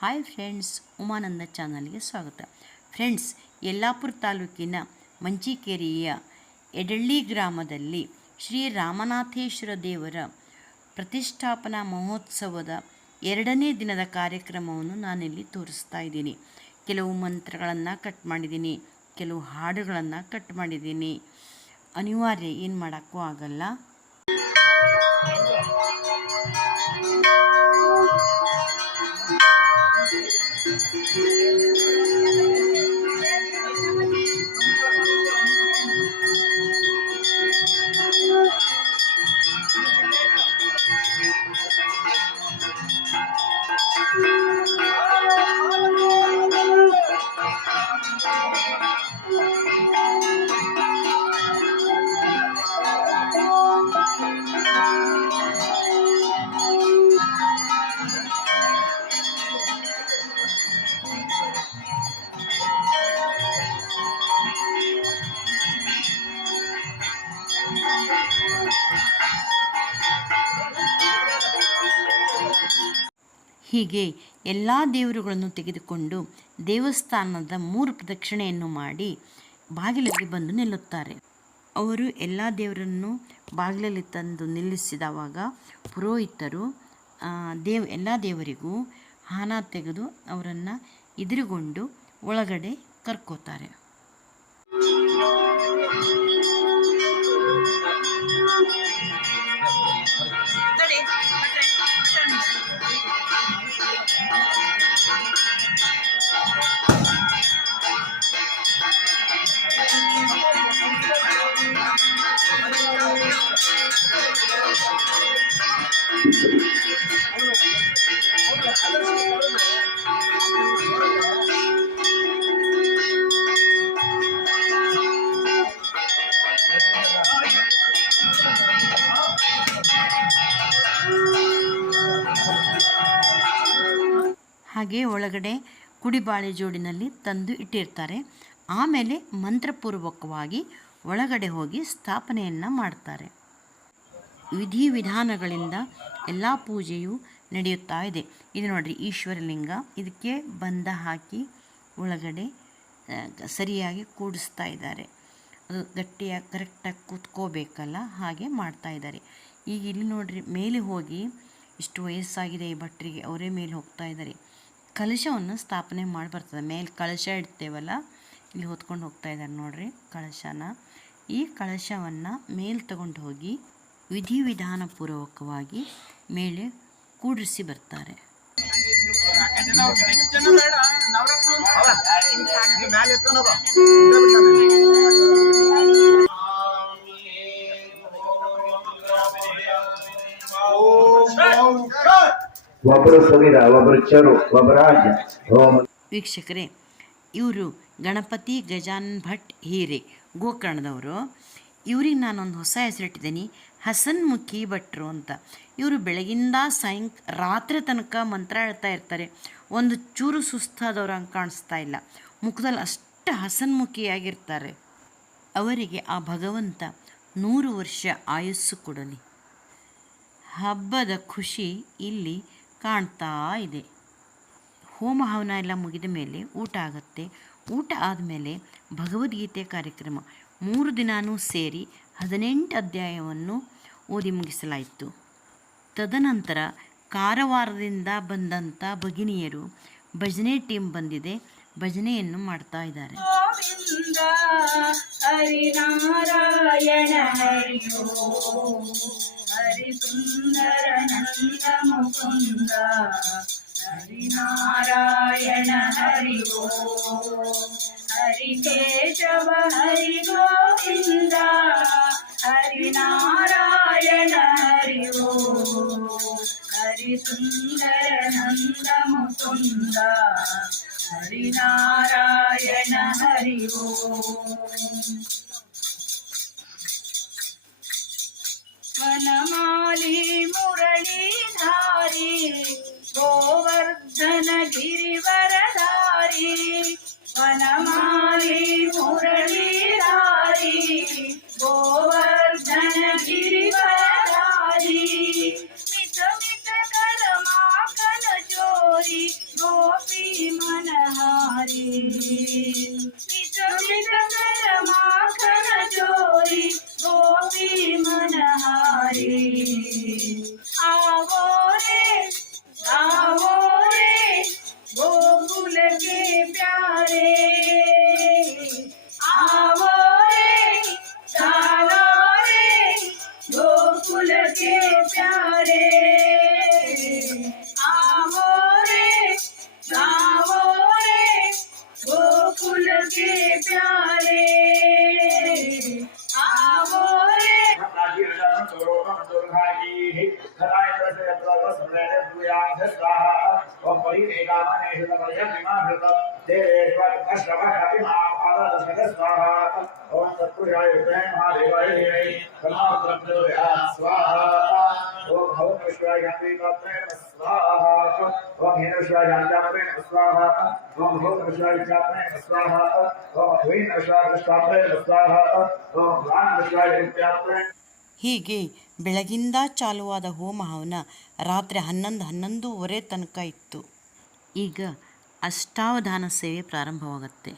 Hi friends, Umananda ಚಾನಲ್ಗೆ ಸ್ವಾಗತ. Friends, Yellapur ತಾಲೂಕಿನ ಮಂಚಿಕೇರಿಯ ಎಡಳ್ಳಿ ಗ್ರಾಮದಲ್ಲಿ ಶ್ರೀ ರಾಮನಾಥೇಶ್ವರ ದೇವರ ಪ್ರತಿಷ್ಠಾಪನಾ ಮಹೋತ್ಸವದ 2ನೇ ದಿನದ ಕಾರ್ಯಕ್ರಮವನ್ನು ನಾನಿಲ್ಲಿ ತೋರಿಸ್ತಾ ಇದ್ದೀನಿ. ಕೆಲವು ಮಂತ್ರಗಳನ್ನು ಕಟ್ ಮಾಡಿದ್ದೀನಿ, ಕೆಲವು ಹಾಡುಗಳನ್ನು ಕಟ್ ಮಾಡಿದ್ದೀನಿ. ಅನಿವಾರ್ಯ, ಏನು ಮಾಡೋಕ್ಕೂ ಆಗಲ್ಲ. ಹೀಗೆ ಎಲ್ಲ ದೇವರುಗಳನ್ನು ತೆಗೆದುಕೊಂಡು ದೇವಸ್ಥಾನದ 3 ಪ್ರದಕ್ಷಿಣೆಯನ್ನು ಮಾಡಿ ಬಾಗಿಲಲ್ಲಿ ಬಂದು ನಿಲ್ಲುತ್ತಾರೆ. ಅವರು ಎಲ್ಲ ದೇವರನ್ನು ಬಾಗಿಲಲ್ಲಿ ತಂದು ನಿಲ್ಲಿಸಿದವಾಗ ಪುರೋಹಿತರು ಎಲ್ಲ ದೇವರಿಗೂ ಹಾನ ತೆಗೆದು ಅವರನ್ನು ಎದುರುಗೊಂಡು ಒಳಗಡೆ ಕರ್ಕೋತಾರೆ. ಹಾಗೆ ಒಳಗಡೆ ಕುಡಿಬಾಳೆ ಜೋಡಿನಲ್ಲಿ ತಂದು ಇಟ್ಟಿರ್ತಾರೆ. ಆಮೇಲೆ ಮಂತ್ರಪೂರ್ವಕವಾಗಿ ಒಳಗಡೆ ಹೋಗಿ ಸ್ಥಾಪನೆಯನ್ನು ಮಾಡ್ತಾರೆ. ವಿಧಿವಿಧಾನಗಳಿಂದ ಎಲ್ಲ ಪೂಜೆಯು ನಡೆಯುತ್ತಾ ಇದೆ. ಇದು ನೋಡ್ರಿ, ಈಶ್ವರಲಿಂಗ. ಇದಕ್ಕೆ ಬಂಧ ಹಾಕಿ ಒಳಗಡೆ ಸರಿಯಾಗಿ ಕೂಡಿಸ್ತಾ ಇದ್ದಾರೆ. ಅದು ಗಟ್ಟಿಯಾಗಿ ಕರೆಕ್ಟಾಗಿ ಕೂತ್ಕೋಬೇಕಲ್ಲ, ಹಾಗೆ ಮಾಡ್ತಾ ಇದ್ದಾರೆ. ಈಗ ಇಲ್ಲಿ ನೋಡ್ರಿ, ಮೇಲೆ ಹೋಗಿ ಇಷ್ಟು ವಯಸ್ಸಾಗಿದೆ ಈ ಭಟ್ರಿಗೆ, ಅವರೇ ಮೇಲೆ ಹೋಗ್ತಾ ಇದ್ದಾರೆ. ಕಲಶವನ್ನು ಸ್ಥಾಪನೆ ಮಾಡಿ ಬರ್ತದೆ. ಮೇಲೆ ಕಳಶ ಇಡ್ತೇವಲ್ಲ, ಇಲ್ಲಿ ಹೊತ್ಕೊಂಡು ಹೋಗ್ತಾ ಇದ್ದಾರೆ ನೋಡ್ರಿ ಕಳಶನ. ಈ ಕಳಶವನ್ನು ಮೇಲೆ ತಗೊಂಡು ಹೋಗಿ ವಿಧಿವಿಧಾನಪೂರ್ವಕವಾಗಿ ಮೇಲೆ ಕೂಡಿಸಿ ಬರ್ತಾರೆ. ವೀಕ್ಷಕರೇ, ಇವರು ಗಣಪತಿ ಗಜಾನನ್ ಭಟ್ ಹೀರೆ, ಗೋಕರ್ಣದವರು. ಇವ್ರಿಗೆ ನಾನೊಂದು ಹೊಸ ಹೆಸರಿಟ್ಟಿದ್ದೀನಿ, ಹಸನ್ಮುಖಿ ಭಟ್ರು ಅಂತ. ಇವರು ಬೆಳಗಿಂದ ರಾತ್ರಿ ತನಕ ಮಂತ್ರ ಹೇಳ್ತಾ ಇರ್ತಾರೆ. ಒಂದು ಚೂರು ಸುಸ್ತಾದವ್ರು ಹಂಗೆ ಕಾಣಿಸ್ತಾ ಇಲ್ಲ. ಮುಖದಲ್ಲಿ ಅಷ್ಟು ಹಸನ್ಮುಖಿಯಾಗಿರ್ತಾರೆ. ಅವರಿಗೆ ಆ ಭಗವಂತ 100 ವರ್ಷ ಆಯುಸ್ಸು ಕೊಡಲಿ. ಹಬ್ಬದ ಖುಷಿ ಇಲ್ಲಿ ಕಾಣ್ತಾ ಇದೆ. ಹೋಮ ಹವನ ಎಲ್ಲ ಮುಗಿದ ಮೇಲೆ ಊಟ ಆಗುತ್ತೆ. ಊಟ ಆದಮೇಲೆ ಭಗವದ್ಗೀತೆ ಕಾರ್ಯಕ್ರಮ 3 ದಿನಾನೂ ಸೇರಿ 18 ಅಧ್ಯಾಯವನ್ನು ಓದಿ ಮುಗಿಸಲಾಯಿತು. ತದನಂತರ ಕಾರವಾರದಿಂದ ಬಂದಂಥ ಭಗಿನಿಯರು ಭಜನೆ ಟೀಮ್ ಬಂದಿದೆ, ಭಜನೆಯನ್ನು ಮಾಡ್ತಾ ಇದ್ದಾರೆ. ಹರಿನಾರಾಯಣ ಹರಿಯೋ ಹರಿ ಸುಂದರ ನಂದ ಮುಕುಂದ, ಹರಿನಾರಾಯಣ ಹರಿಯೋ ಹರಿ ಕೇಶವ ಹರಿ ಗೋವಿಂದ, ಹರಿನಾರಾಯಣ ಹರಿಯೋ ಹರಿ ಸುಂದರ ನಂದ ಮುಕುಂದ, ಹರಿನಾರಾಯಣ ಹರಿಯೋ. ವನಮಾಲಿ ಮುರಳೀಧಾರಿ ಗೋವರ್ಧನ ಗಿರಿವರಧಾರಿ, ವನಮಾಲಿ ಮುರಳೀಧಾರಿ ಗೋವರ್ಧನ ಗಿರಿವರಧಾರಿ, ಮಿತ ಮಿತ ಕರಮಾಕನ ಚೋರಿ ಗೋ ಹೀಗೆ ಬೆಳಗಿಂದ ಚಾಲುವಾದ ಹೋಮ ಹವನ ರಾತ್ರಿ 11:11 ತನಕ ಇತ್ತು. ಈಗ ಅಷ್ಟಾವಧಾನ ಸೇವೆ ಪ್ರಾರಂಭವಾಗುತ್ತೆ.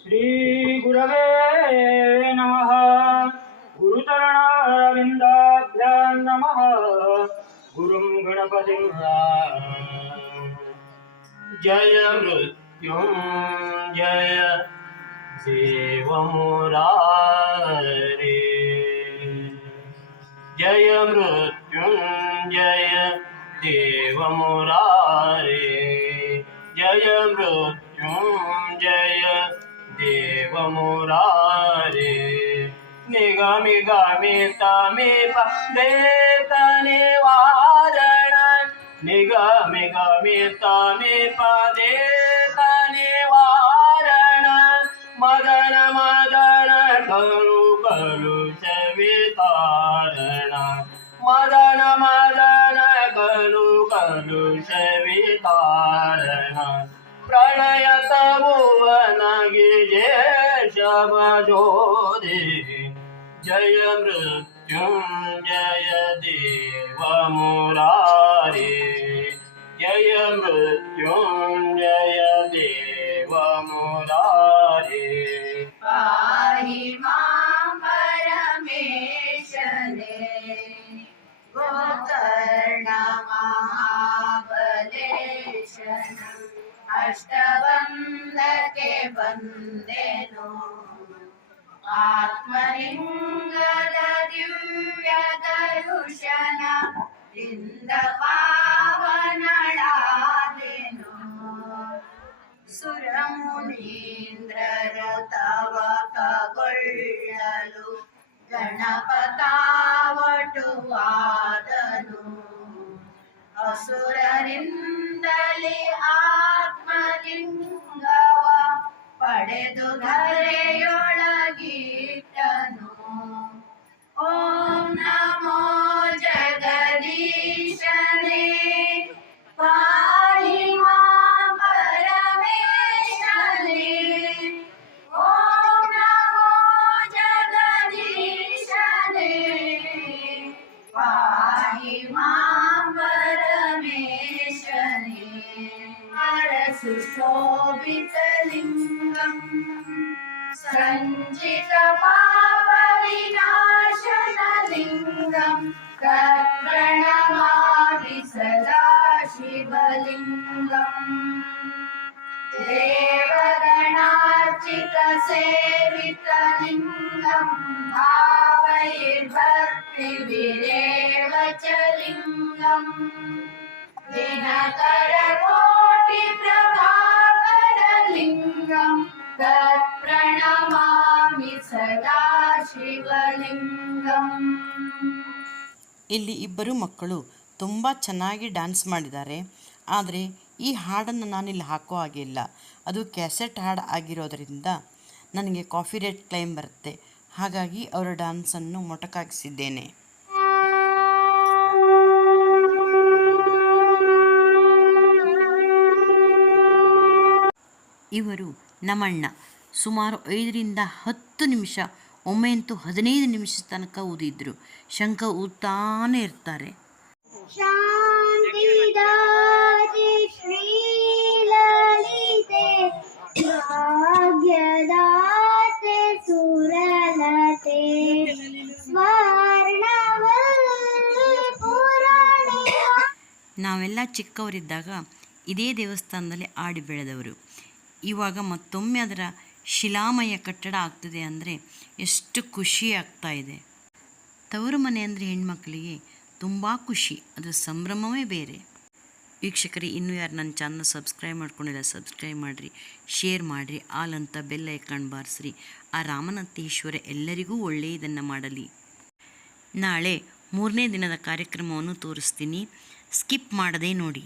ಶ್ರೀ ಗುರವೇ ನಮಃ. ಗುರುಚರಣಾರವಿಂದಾಭ್ಯಾಂ ನಮಃ. ಗುರುಂ ಗಣಪತಿಂ ಜಯ ಮೃತ್ಯುಂಜಯ ದೇವಮುರಾರೇ. ಜಯ ಮೃತ್ಯುಂಜಯ ದೇವಮುರಾರೇ. ಜಯ ಮೃತ್ಯುಂಜಯ ದೇವಮುರಾರೇ. ನಿಗಮಿಗಮಿತ ಮೇಪ ದೇತ ನಿವಾರಣ. ನಿಗಮಿಗಮಿತ ಮೇಪ ದೇತ ನಿವಾರಣ. ಮದನ ಮದನ ಕರು ಕರು ಸವಿತಾರಣ. ಮದನ ಮದನ ಕರು ಕರು ಸವಿತಾರಣ. ಪ್ರಣಯತ ಭುವನಗಿ ಶಬಜೋದೆ. ಜಯ ಮೃತ್ಯುಂಜಯ ದೇವಮುರಾರೇ. ಜಯ ಮೃತ್ಯುಂಜಯ ದೇವಮುರಾರೇ. ಪಾಹಿ ಮಾಂ ಪರಮೇಶನೇ ಗೋಕರ್ಣ ಮಹಾಬಲೇಶನ. ಅಷ್ಟಬಂಧಕ್ಕೆ ಬಂದೆನು ಆತ್ಮಲಿಂಗದ ದಿವ್ಯ ದರ್ಶನ ದಿಂದ ಪಾವನಳಾದೆನು. ಸುರಮುನೀಂದ್ರರ ತವ ಕಗೊಳ್ಳಲು ಗಣಪತಾವಟುವಾದನು. ಅಸುರರಿಂದಲೇ ಆತ್ಮಲಿಂಗವ ಪಡೆದು ಧರೆಯೊಳಗಿಟ್ಟನು. ಓಂ ನಮೋ ಜಗದೀಶನೇ ಪಾಹಿ ಮಾಂ ಪರಮೇಶನೇ. ಓಂ ನಮೋ ಜಗದೀಶನೇ ಪಾಹಿ ಮಾಂ ಪರಮೇಶನೇ. ಸುಶೋಭಿತಲಿಂಗಂ ಸಂಚಿತ ಪಾಪ ವಿನಾಶನಲಿಂಗಂ ಪ್ರಣಮಾಮಿ ಸದಾ ಶಿವಲಿಂಗಂ. ದೇವಗಣಾರ್ಚಿತ ಸೇವಿತಲಿಂಗಂ ಭಾವೈರ್ಭಕ್ತಿ ವಿರೇವ ಚ ಲಿಂಗಂ. ದಿನಕರ ಕೋಟಿ ಪ್ರಭಾಕರ ಲಿಂಗಂ ಪ್ರಣಮಾಮಿ ಸದಾ ಶಿವಲಿಂಗಂ. ಇಲ್ಲಿ ಇಬ್ಬರು ಮಕ್ಕಳು ತುಂಬ ಚೆನ್ನಾಗಿ ಡ್ಯಾನ್ಸ್ ಮಾಡಿದ್ದಾರೆ. ಆದರೆ ಈ ಹಾಡನ್ನು ನಾನಿಲ್ಲಿ ಹಾಕೋ ಹಾಗಿಲ್ಲ. ಅದು ಕ್ಯಾಸೆಟ್ ಹಾಡು ಆಗಿರೋದರಿಂದ ನನಗೆ ಕಾಪಿರೈಟ್ ಕ್ಲೈಮ್ ಬರುತ್ತೆ. ಹಾಗಾಗಿ ಅವರ ಡ್ಯಾನ್ಸನ್ನು ಮೊಟಕಾಗಿಸಿದ್ದೇನೆ. ಇವರು ನಮ್ಮಣ್ಣ. ಸುಮಾರು 5ರಿಂದ 10 ನಿಮಿಷ, ಒಮ್ಮೆಂತೂ 15 ನಿಮಿಷದ ತನಕ ಊದಿದ್ರು. ಶಂಖ ಊದ್ತಾನೆ ಇರ್ತಾರೆ. ಶಾಂತಿದಾತೆ ಶ್ರೀಲಲಿತೆ ಭಾಗ್ಯದಾತೆ ಸುರಲತೆ ಸ್ವರ್ಣವಲ್ಲಿ ಪುರಾಣಿಯ. ನಾವೆಲ್ಲ ಚಿಕ್ಕವರಿದ್ದಾಗ ಇದೇ ದೇವಸ್ಥಾನದಲ್ಲಿ ಆಡಿ ಬೆಳೆದವರು. ಇವಾಗ ಮತ್ತೊಮ್ಮೆ ಅದರ ಶಿಲಾಮಯ ಕಟ್ಟಡ ಆಗ್ತದೆ ಅಂದರೆ ಎಷ್ಟು ಖುಷಿ ಆಗ್ತಾ ಇದೆ. ತವರು ಮನೆ ಅಂದರೆ ಹೆಣ್ಮಕ್ಳಿಗೆ ತುಂಬ ಖುಷಿ, ಅದರ ಸಂಭ್ರಮವೇ ಬೇರೆ. ವೀಕ್ಷಕರೇ, ಇನ್ನೂ ಯಾರು ನನ್ನ ಚಾನಲ್ ಸಬ್ಸ್ಕ್ರೈಬ್ ಮಾಡ್ಕೊಂಡಿಲ್ಲ ಸಬ್ಸ್ಕ್ರೈಬ್ ಮಾಡಿರಿ, ಶೇರ್ ಮಾಡಿರಿ, ಆಲ್ ಅಂತ ಬೆಲ್ ಐಕಾನ್ ಬಾರಿಸ್ರಿ. ಆ ರಾಮನಾಥೇಶ್ವರ ಎಲ್ಲರಿಗೂ ಒಳ್ಳೆಯದನ್ನು ಮಾಡಲಿ. ನಾಳೆ 3ನೇ ದಿನದ ಕಾರ್ಯಕ್ರಮವನ್ನು ತೋರಿಸ್ತೀನಿ, ಸ್ಕಿಪ್ ಮಾಡದೆ ನೋಡಿ.